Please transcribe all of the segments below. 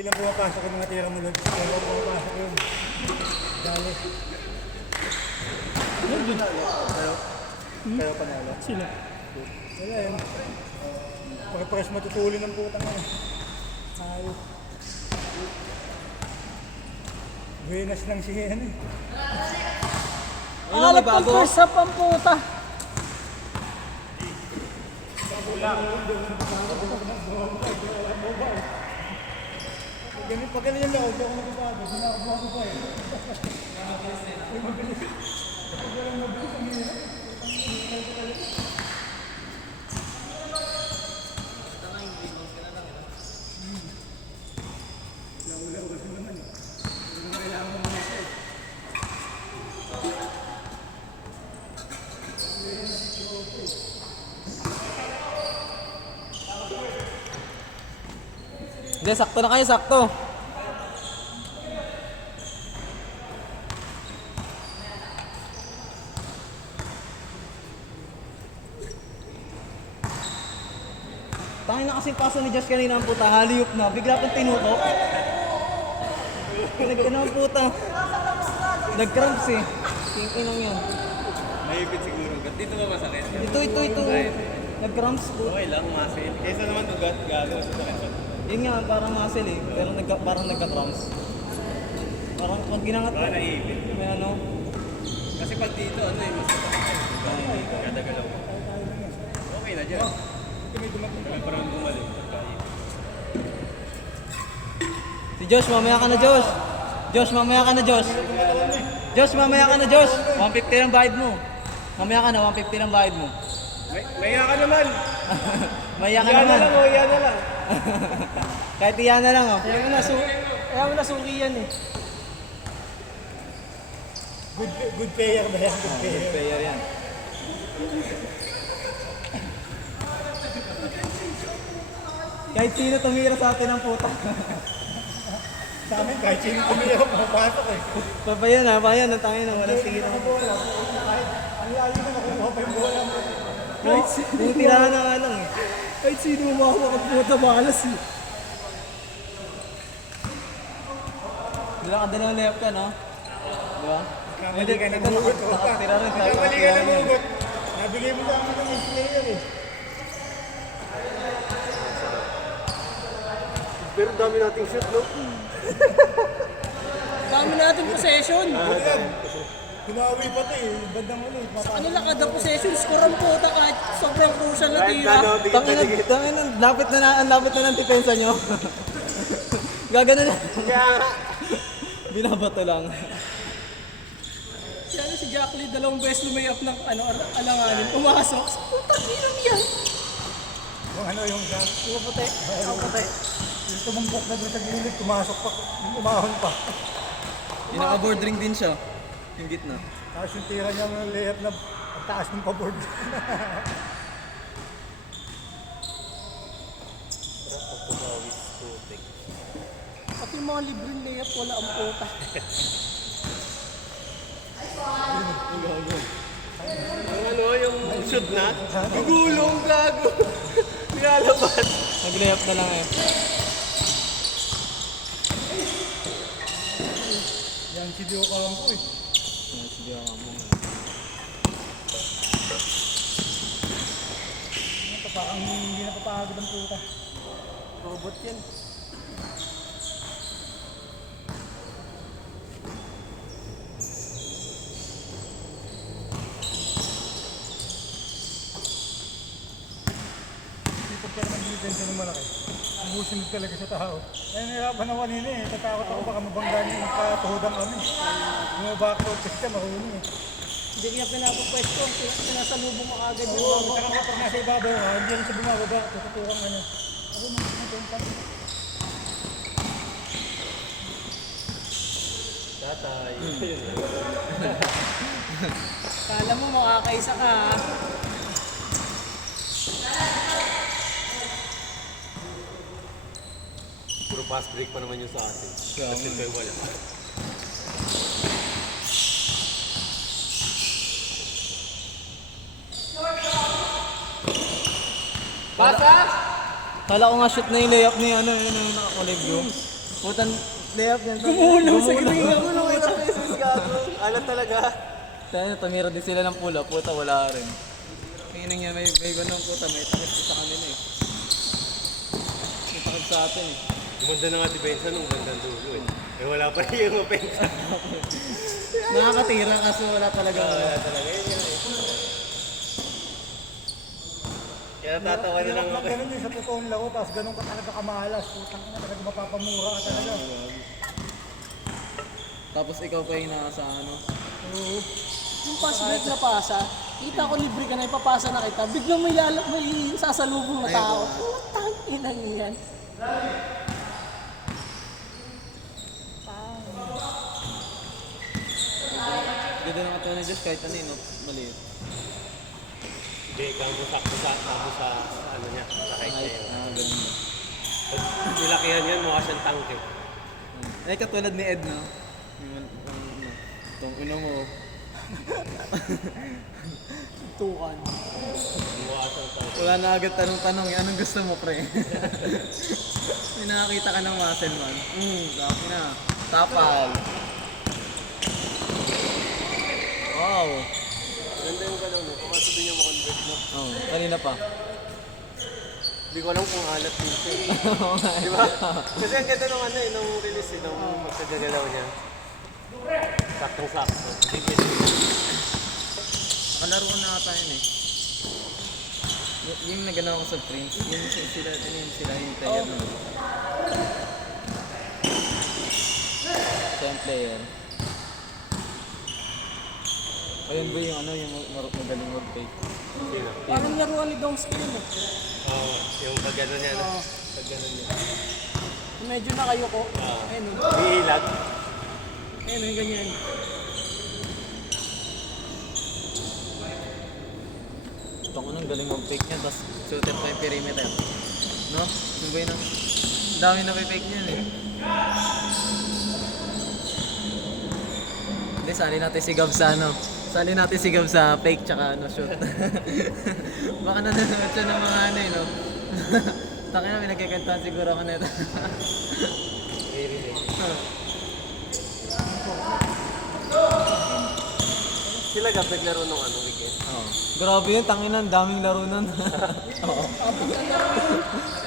Hindi lang pumapasok yung mga tira mo lang. Pero pumapasok yung dali. Pero panalo. Sila. Wala yun. Pagkaparas matutuli ng putang ano. Ayos. Buenas lang si ano eh. Alap ang first half ang puta. Pag ganun yung loob, ako nagpapagod. Ginagawa ko pa eh. Hindi, sakto na kayo, sakto. Tangin na kasi paso ni Josh kanina ang puta, haliyop na, bigla kang tinutok. Nag-ano ang puta. Nag-cramps eh. King lang yun. Mahigpit siguro. Dito ba masakit? Ito. Nag-cramps po. Okay lang, muscle. Kaysa naman ugat, gago sa sakit. Yun nga, parang muscle eh. Pero parang nagka-cramps. Parang pag ginangat Baka naipit. may ano. Kasi pag dito, ano eh, mas masakit. Kada galaw mo. Okay na dyan. May parang bumalik. Si Josh, mamaya ka na Josh. Josh, mamaya ka na Josh. Josh, mamaya ka na Josh. 150 lang bayad mo. Mamaya ka na, 150 lang bayad mo. Maya ka naman. Maya ka Iyan na naman. lang, iyan na lang. Kahit iyan na lang oh. Kaya mo nasuki yan eh. Good player ba yan? Good player. Player yan. Kahit sino tumira sa atin ang puta. Sa amin, kahit sino tumira, pumapasok eh. Papayan ha, papayan. Ang tangin na walang tingin ang Bola. Kahit ang layo na nakukuha pa yung bola mo. Yung tirahan na nga lang eh. Kahit sino umawak ang puta malas eh. Dila ka dalawang layup ka no? Di ba? Kamali ka namugot. Nakatira rin. Kamali ka namugot. Nabigay mo sa amin ng best player eh. Pero dami nating shoot, no? Dami natin possession. Hinawi pa ito eh. Bandang ulit. Ano lang kada possession, score ang puta kahit sobrang crucial na tira. Tangin na, lapit na ng depensa nyo. Gagano na. Binabato lang. Si ano si Jacqueline, dalawang beses lumay up ng alanganin. Pumasok. Puta, tinang yan. Yung ano yung siya. Yung puti. Ang puti. Yung tumumbok na doon sa gilid, pumasok pa. Umahon pa. Yung naka-board ring din siya. Yung gitna. Tapos yung tira niya ng layup na ang taas ng paboard. Pati yung mga libreng layup, wala ang puta. Yung ano, yung shoot na, gugulong, gago. Nilalabas. Nag-layup na lang eh. Yan si Dio Campo eh. Sige ako mo. Parang hindi napapagod ang puta. Robot yan. Pag ka naman depensa ng malaki, umusunod talaga sa tao. Kaya nahirapan ako kanina eh. Tatakot ako baka mabanggaan yung katuhodang kami. Yung backcourt kasi siya marunong eh. Hindi kaya pinapapwesto. Sinasalubong mo agad yung Oo, baba. saka nga pag nasa ibabaw ka, hindi rin siya bumababa. Tututurang ano. Ako naman napunta. Tatay. Kala mo makakaisa ka ha. Puro fast break pa naman yung sa atin. Kasi kayo wala. Kala ko nga shoot na yung layup ni ano, yun yung nakakulib yun. Putan, layup yan. Gumulong sa green. Gumulong ilang beses gago. Alam talaga. Kaya tumira din sila ng pula, puta wala rin. Kaya niya may ganun puta, may takip sa kanila eh. May takip sa atin eh. Gumanda na nga depensa nung bandang dulo eh. Eh wala pa rin yung opensa. Nakakatira kasi wala talaga. Wala talaga yun yun eh. Kaya natatawa na lang ako. Ganun din sa totoong laro, tapos ganun ka talaga kamalas. Putang ina, talaga mapapamura ka talaga. Tapos ikaw pa yung nasa ano. Oo. Yung pass break na pasa, kita ko libre ka na, ipapasa na kita, biglang may sasalubong na tao. Putang ina yan. Ganda ng katawan ni Diyos kahit ano yun, no? Maliit. Hindi, kamo sa ano niya, sa height niya yun. Ganun ba. Pag nilakihan yan, mukha siyang tangke. Eh, katulad ni Ed, no? Itong uno mo. Tukan. Mukha siyang tangke. Wala na agad tanong-tanong, anong gusto mo, pre? May nakakita ka ng muscle, man. Sabi na. Tapal. Wow. Maganda yung galaw mo. Kung sabihin niya mo-convert mo. Oh, kanina pa. Hindi ko alam kung alat din siya. Di ba? Kasi ang ganda nung ano eh, nung release eh, nung pagkagalaw niya. Saktong-sakto. Nakalaro ko na ata yun eh. Yung naganaw ko sa Prince, yung sila yung player na. Siya yung player. Ayun ba yung ano, yung magaling mag-fake? Sino? Parang laruan ni Dongski yun eh. Oo, yung pag ano niya. Oo. Pag ano niya. Medyo nakayoko. Ayun o. Iilag. Ayun o, yung ganyan. Gusto ko nang galing mag-fake niya, tapos suotin pa yung perimeter. No? Yung ba yun? Ang dami na fake niyan eh. Hindi, sali natin si Gab sa ano. Sali natin si Gab sa fake tsaka ano, shoot. Baka nanonood siya ng mga ano eh, no? Taki na, may nagkikantahan siguro ako nito. Sila Gab naglaro nung ano, weekend. Oh. Grabe yun, tangin ang daming laro nun. Oo.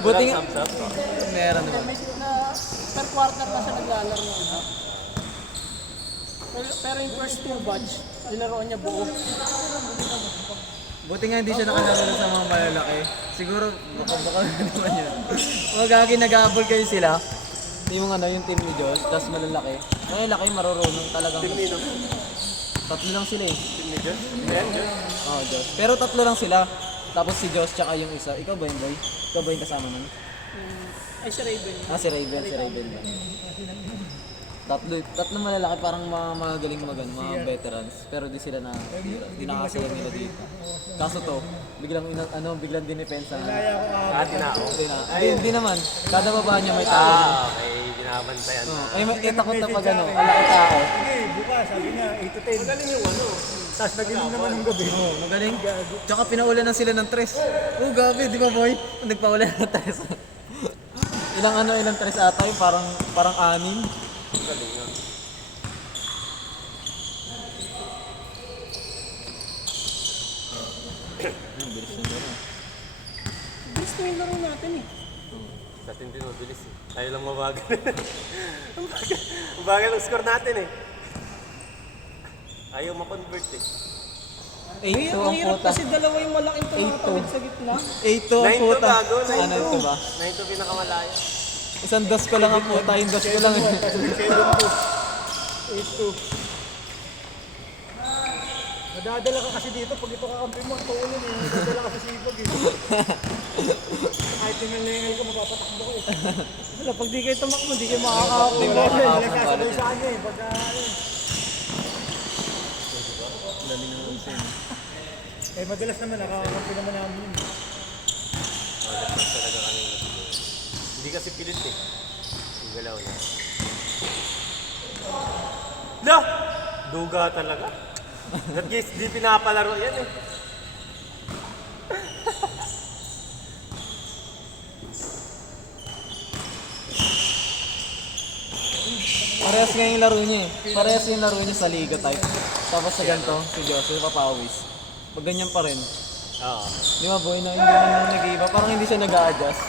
Buti nga. Thumbs up. Meron naman. May na per quarter na siya naglalaro. Pero yung first two batch, nilaroan niya buo. Buti nga hindi siya nakalaro sa mga malalaki. Siguro baka naman yun. Magagi nag-aabol kayo sila. Yung ano, yung team ni Josh, tapos malalaki. Ang laki, marurunong talagang. Team Nino. Tatlo lang sila eh. Team ni Josh. Ayan, Josh. Oo, Josh. Pero tatlo lang sila. Tapos si Josh tsaka yung isa. Ikaw ba yun, boy? Ikaw ba yung kasama nun? Ay, si Raven. Ah, si Raven ba? Tatlo malalaki, parang mga magaling mga veterans. Pero di sila di nakasaya nila dito. Kaso to, biglang dinipensa. Tinao. Hindi naman. Kada baba niya may tao. Okay. Ginabantayan na. Ay, may takot na pag ano, alaki tao. Sige, bukas, sabi niya, 8 to 10. Magaling yung ano. Tapos nag-inom naman ng gabi. Oo, magaling. Tsaka pinaulan na sila ng tres. Oh, gabi, di ba boy? Nagpaulan ng tres. ilang tres ata yun? Parang 6. Magaling nga. Bilis na gano'n. Bilis na yung laro natin eh. Sa atin din mabilis eh. Tayo lang mabagal. Ang bagal ang score natin eh. Ayaw ma-convert eh. 8-2 Ang ang hirap puta. kasi dalawa yung malaking tumatawid sa gitna. 8-2 ang 9-2 puta. gago, 9-2. Ano ito ba? 9-2 pinakamalaya. Isang dos ko lang ang puta, yung dos ko lang. 8-2. Nadadala ka kasi dito pag ito kakampi mo, ito ulo eh. Nadadala ka sa sipag eh. Kahit tingalingal ka, mapapatakbo ko eh. Wala, pag di kayo tumakbo, di kayo makakapo. Di mo Wala siya, makakapang nagsasabay balik. sa kanya eh. Pagka ano eh. Dali na lang siya. Eh madalas naman, nakakampi naman namin yun. Malat lang talaga kanina siguro. Hindi kasi pilit eh. Yung galaw niya. La! Duga talaga. At guys, di pinapalaro yan eh. parehas nga yung laro niya eh. Parehas yung laro niya sa Liga type. Tapos sa ganito, si Joseph papawis. Pag ganyan pa rin. Oo. Di ba boy, na hindi naman nag-iiba. Parang hindi siya nag-a-adjust.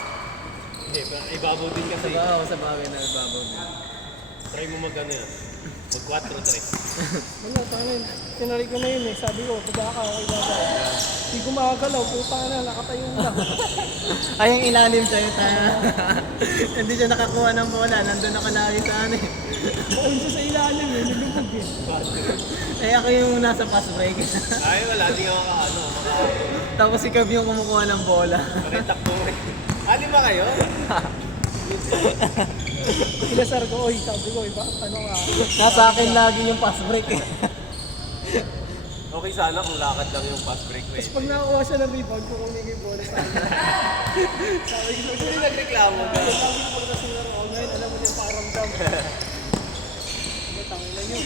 Hindi, pero ibabaw din kasi. Sa bagay na ibabaw din. Try mo mag-ano yan. Mag-4-3. Wala, tayo tinari ko na yun eh. Sabi ko, pag ka, okay ba ba? Hindi ko makagalaw, puta na, nakatayo na. Ay, yung ilalim sa'yo tayo. Hindi siya nakakuha ng bola. Nandun ako lagi sa ano eh. Ayun siya sa ilalim eh, nilubog eh. Eh ako yung nasa pass break. Ay, wala. Di ako Tapos si Kev yung kumukuha ng bola. makaretak mo eh. Ali ba kayo? Pinasar ko, oy, sabi ko, iba, ano nga. Nasa akin lagi yung pass break eh. Okay sana kung lakad lang yung fast break mo eh. Tapos pag nakakuha siya ng rebound, kukunin ko yung bola sa akin. Sabi ko, Hindi nagreklamo ka. sabi ko pala kasi laro ako ngayon, alam mo yung pakiramdam. Tangin na yun.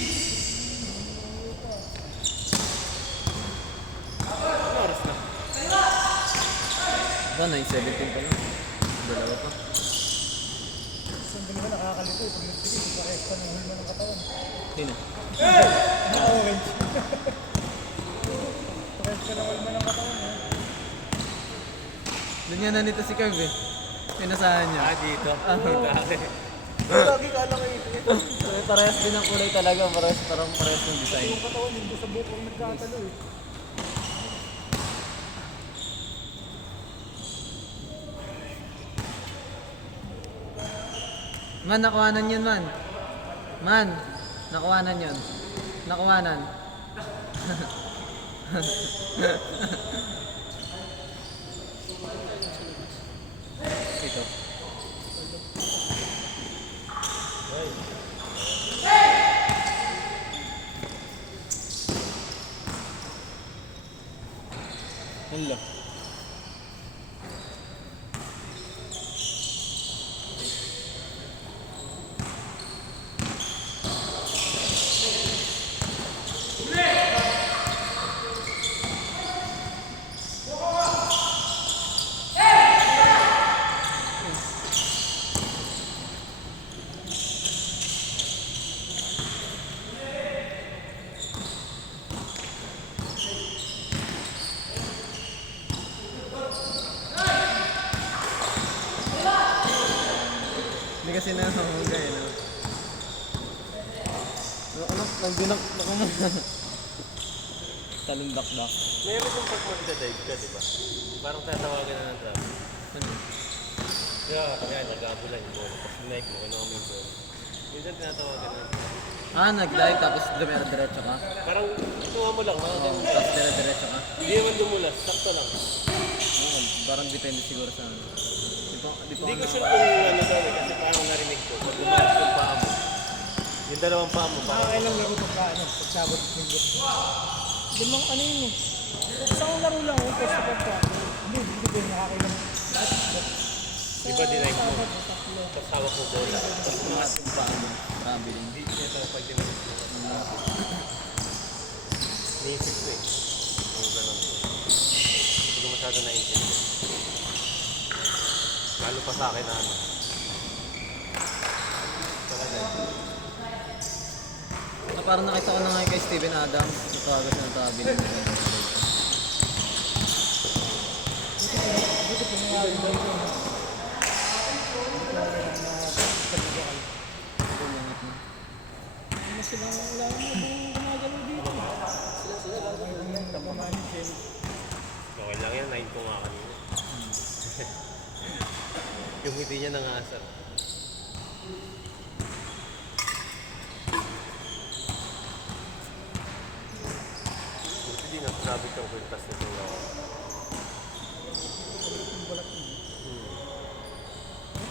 Ano oras na? Ba, 9:17 pa lang. Dalawa pa. Saan ba nakakalito? Pag nagtigil, parehas pa ng hulma ng katawan. Sino? Naka-orange. Parehas pa ng hulma ng katawan. Doon yan nandito si Kev eh. Pinasahan niya. Dito. Dati. Lagi ka lang eh. Parehas din ang kulay talaga. Parehas ng design. Yung katawan, hindi sa buhok ang nagkatalo eh. Man, nakuhanan yun man. Man, nakuhanan yun. Nakuhanan. Ito. Hello. Hindi kasi nahahugay, no? Nagbinak ako mo. Talundak-dak. Meron kung pag magdadive ka, di ba? Parang tatawagan na ng traffic. Ano? Kaya nag-aabulan yung bola. Tapos dinive mo, kinuha mo yung bola. Minsan tinatawagan na. Nag-dive tapos dumira-diretso ka? Parang kinuha mo lang, mga ganun. Tapos dire-diretso ka? Hindi naman dumulas, sakto lang. Parang depende siguro sa ano. Hindi ko sure kung ano daw eh, kasi parang narinig ko. Pag umalas yung paa mo, yung dalawang paa mo, parang Nakakailang laro pagka ano, pagsabot ng linggo. Limang ano yun eh. Isang laro lang ako, post sa pagka. Hindi ko nakakailang. di ba dinive mo? Tapos hawak mo bola. Tapos umalas yung paa mo. Traveling. Hindi siya ito pag dinive mo. Niisip ko eh. Ang ganun. Hindi ko masyado naiintindihan. Lalo pa sa akin na ano. Parang nakita ko na nga kay Steven Adams. Natawagan siya ng traveling. Buti po nangyari ba ito? Ano silang wala naman gumagalaw dito. Okay lang yan, 9 ko nga kanina. Yung ngiti niya nangasar. Buti di nasasabi kang kwintas na ito.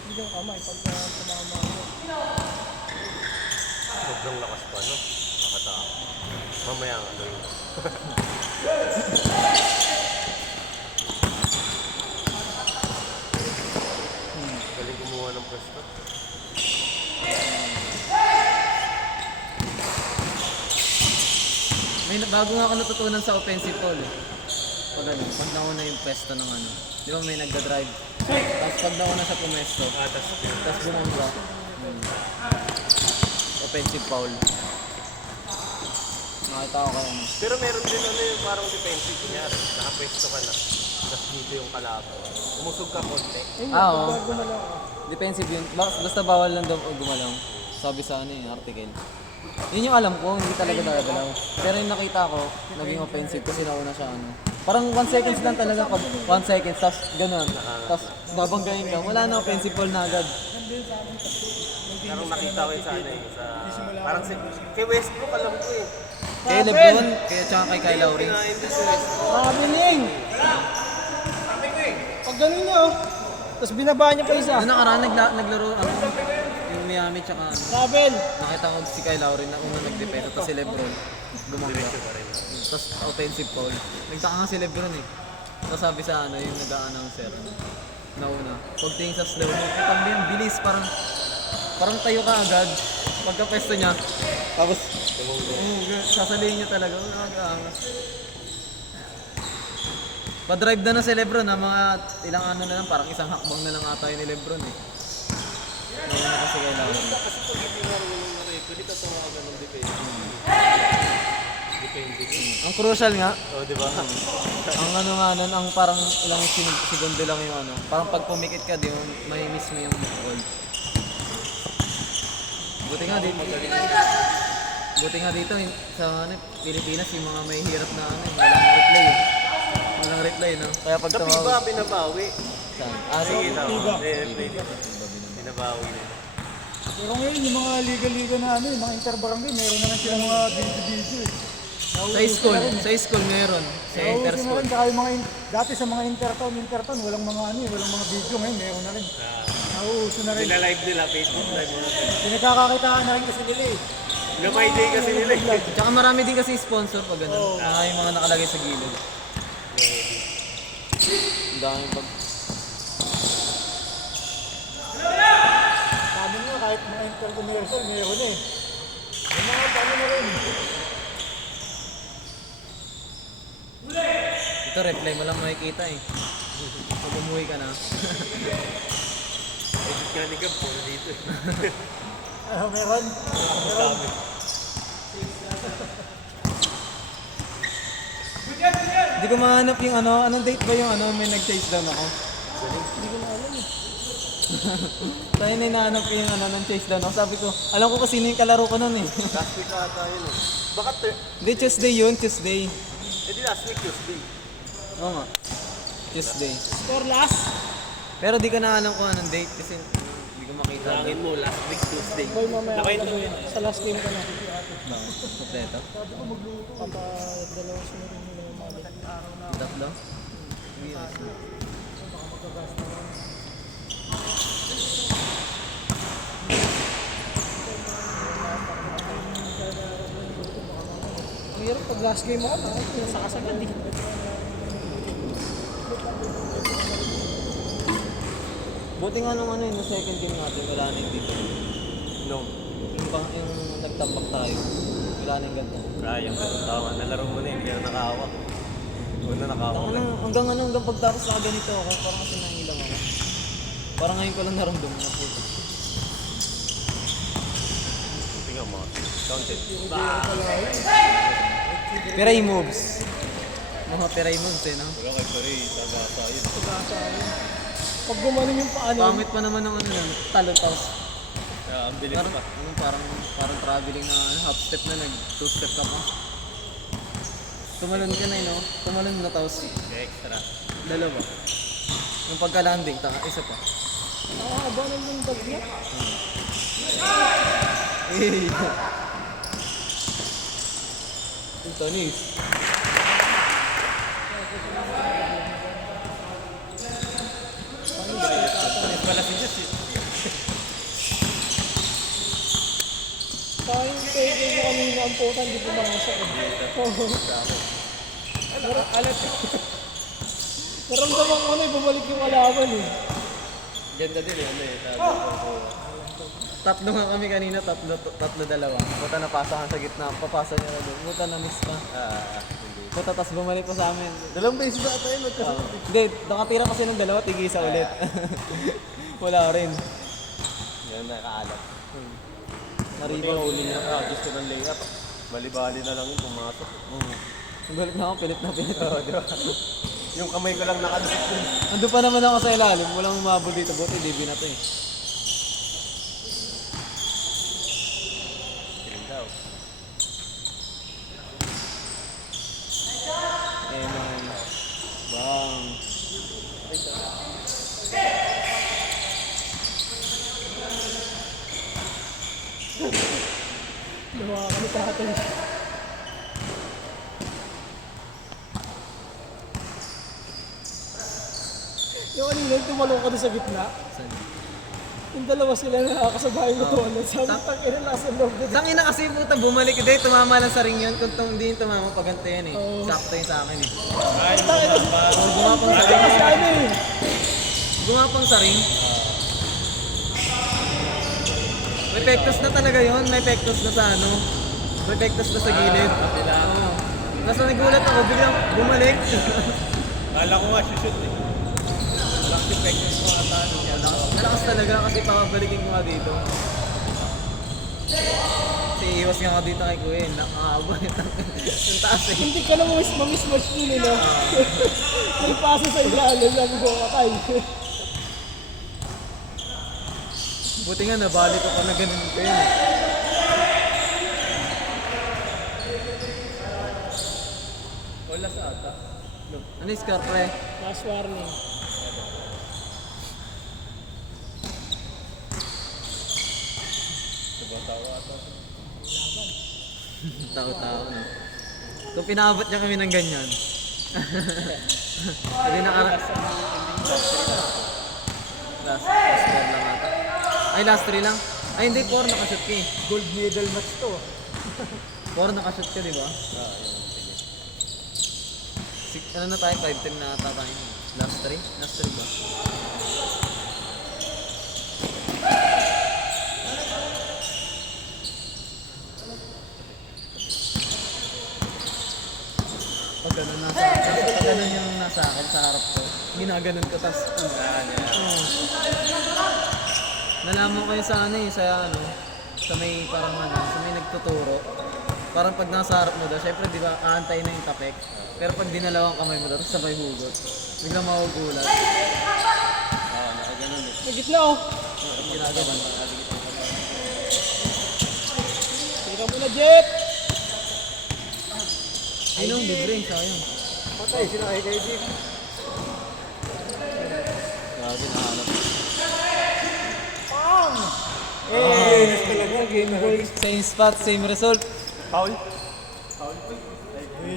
Hindi yung kamay pagka tumama ako. Sobrang lakas pa, no? Nakatakot. Mamaya nga doon. Galing kumuha ng pwesto. Bago nga ako natutunan sa offensive ball eh. Pag nauna yung pwesto ng ano. Di ba may nagda-drive? Tapos pag nauna sa pumesto, Tapos tapos bumangga. offensive foul. Nakita ko kayo. Pero meron din ano yung parang defensive. Kunyari, nakapwesto ka na. Tapos dito yung kalaban. Umusog ka konti. Oo. Defensive yun. Basta bawal lang daw gumalaw. Sabi sa ano yung article. Yun yung alam ko, hindi talaga gagalaw. Pero yung nakita ko, naging offensive kasi nauna siya ano. Parang 1 seconds lang talaga pag 1 second, tapos gano'n. Tapos babanggayin ka, wala na offensive foul na agad. Parang nakita ko yun sa ano eh. Sa, parang si, kay Westbrook alam ko eh. Kay Lebron, kaya tsaka kay Kyle Lowry. Kinain din si Westbrook. Nakabiling! Pag ganun niya, oh. Tapos binabaan niya pa isa. Noong nakaraan naglaro ano, yung Miami tsaka ano. Travel! Nakita ko si Kyle Lowry na unang nagdepensa, tapos si Lebron gumangga. Tapos offensive foul. Nagtaka nga si Lebron eh. Tapos sabi sa ano, yung nag-a-announcer, nauna. Pagtingin sa slow mo, pag yung bilis, parang tayo ka agad. Pagka-pwesto niya, tapos sasalihin niya talaga. Nakakaangas. Pa-drive na si Lebron na mga ilang ano na lang, parang isang hakbang na lang ata yun ni Lebron eh. Ngayon na kasi kay Lowry. Kasi pag hindi marunong ng referee, tatawagan ng defense. Ang crucial nga, Oh, di ba? ang ano nga nun, ang parang ilang segundo lang yung ano. Parang pag pumikit ka, di mo may miss mo yung goal. Buti nga dito. Buti nga dito sa ano, Pilipinas yung mga may hirap na ano, walang replay. Walang replay, no? Kaya pag Sa FIBA, binabawi. Saan? Sige na. FIBA. Binabawi nila. Pero ngayon, yung mga liga-liga na ano, yung mga interbarangay, meron na lang silang mga video-video eh. Sa school meron. Sa Nauuso na inter-school. rin, tsaka yung mga, dati sa mga intertown, walang mga ano, walang mga video ngayon, meron na rin. Nauuso na rin. Nila live nila, Facebook live nila. Pinagkakakitaan na rin kasi nila eh. Lumay day kasi nila. Tsaka marami din kasi sponsor pag gano'n. Yung mga nakalagay sa gilid. Ang daming pag... Sabi nga, kahit mga intercommercial, meron na eh. Yung mga paano na rin. Ito replay mo lang makikita eh. Pag umuwi ka na. Edit nga ni Gab, puro dito eh. Meron. Dami. Hindi ko mahanap yung ano, anong date ba yung ano, may nag-chase down ako. Hindi ko na alam eh. Tayo na hinahanap ko yung ano, nang chase down ako. Sabi ko, alam ko kasi sino yung kalaro ko nun eh. Last week ata yun eh. Baka Hindi, Tuesday yun, Tuesday. di last week Tuesday. Oo nga. Tuesday. Score last. Pero di ko na alam kung anong date kasi hindi ko makita. Langin mo, last week Tuesday. Boy, mamaya Nakain ako mo lang yun. sa last game ko na. Kompleto. Papa, dalawa sunod nila yung mga balik. Tatlo? Ang hirap pag last game ako, nasakasagad eh. Buti nga nung ano yung second game natin, wala na yung dito. No. Yung nagtambak tayo, wala na yung ganito. Sayang. Tama, nalaro mo na hindi ka na nakahawa. Una nakahawa ka. Hanggang pagtapos na ganito ako, parang kasi nangilang ako. Parang ngayon ko lang naramdaman na puto. Tingnan mo. Counted. Piray moves. Mga piray moves eh, no? Wala kay Pari, tagasa yun. Pag gumaling yung paano, Pamit pa naman ng ano nun, talo tapos. Kaya ang bilis Parang, pa. parang traveling na half step na two step ka pa. Tumalon ka na no? Tumalon na tapos Extra. dalawa. Yung pagka-landing, isa pa. nakakaba na yung bag niya. Eh. Yung tanis. Tanis pala si Jess eh. Sayang pwede mo kanina ang putan, di po mangasak eh. Oo. Naramdaman ko na eh, bumalik yung kalaban eh. Ganda din eh, ano eh. Tatlo nga kami kanina, tatlo dalawa. Puta napasa ka sa gitna, papasa niya na doon. Puta na miss pa. Hindi. Puta tas bumalik pa sa amin. Dalawang beses na tayo magkasunod. Hindi, nakatira kasi ng dalawa, tigisa ulit. Wala rin. Yan, nakaalat. Na-rebound uli niya. Gusto ng layup. Bali-bali na lang yung pumasok. Nagbalik na ako, pilit na pilit. Oo, di ba? Yung kamay ko lang nakadisipin. Ando pa naman ako sa ilalim, walang umabot dito. Buti, DB na to eh. Tingin daw. Eh, man. Bang. Lumawa kami sa atin. Yung kanina, tumalong ka doon sa gitna. Yung dalawa sila na nakakasabay mo doon. Sabi, tangina nasa loob na. Tangin na kasi puta, bumalik. Hindi, tumama lang sa ring yun. Kung hindi yung tumama, paganto yan eh. Oo. Sakto yun sa akin eh. Tangina, Gumapang sa kasi ring. ano eh. Gumapang sa ring. May pektos na talaga yun. May pektos na sa ano. May pektos na sa gilid. Oo. Nasa nagulat ako, biglang bumalik. Kala ko nga shoot eh. Walang effective mga tano niya. Malakas talaga kasi papabalikin ko nga dito. Kasi iwas nga ako dito kay Kuya. Nakakaba yung taas eh. Hindi ka na mamismatch yun eh, no? May pasa sa ilalim, sabi ko, katay. Buti nga nabalik ako na ganun ko yun eh. Wala sa ata. Ano yung scar pre? Last warning. Tao-tao no. Kung pinaabot niya kami ng ganyan. Hindi nakaras. Last 4 lang ata. Ay, last 3 lang. Ay, hindi, 4 nakashoot ka eh. Gold medal match to. 4 nakashoot ka, di ba? Ano na tayo? 5-10 na ata tayo. Last 3? Last 3 ba? Pag ganun nasa akin, pag ganun yung nasa akin sa harap ko, ginaganon ko, tas nalaman ko yun sa ano eh, sa ano, sa may parang ano, sa may nagtuturo. Parang pag nasa harap mo daw, syempre di ba, aantay na yung tapek. Pero pag dinalawang kamay mo daw, tapos sabay hugot, biglang mahugulat. Nakaganon eh. Sa gitna, oh. Ginaganon. Tira mo na, Jet! Ayun ang libre, sayang. Patay sila kay Jim. Grabe, nahanap. Talaga, game ball. Same spot, same result. Foul?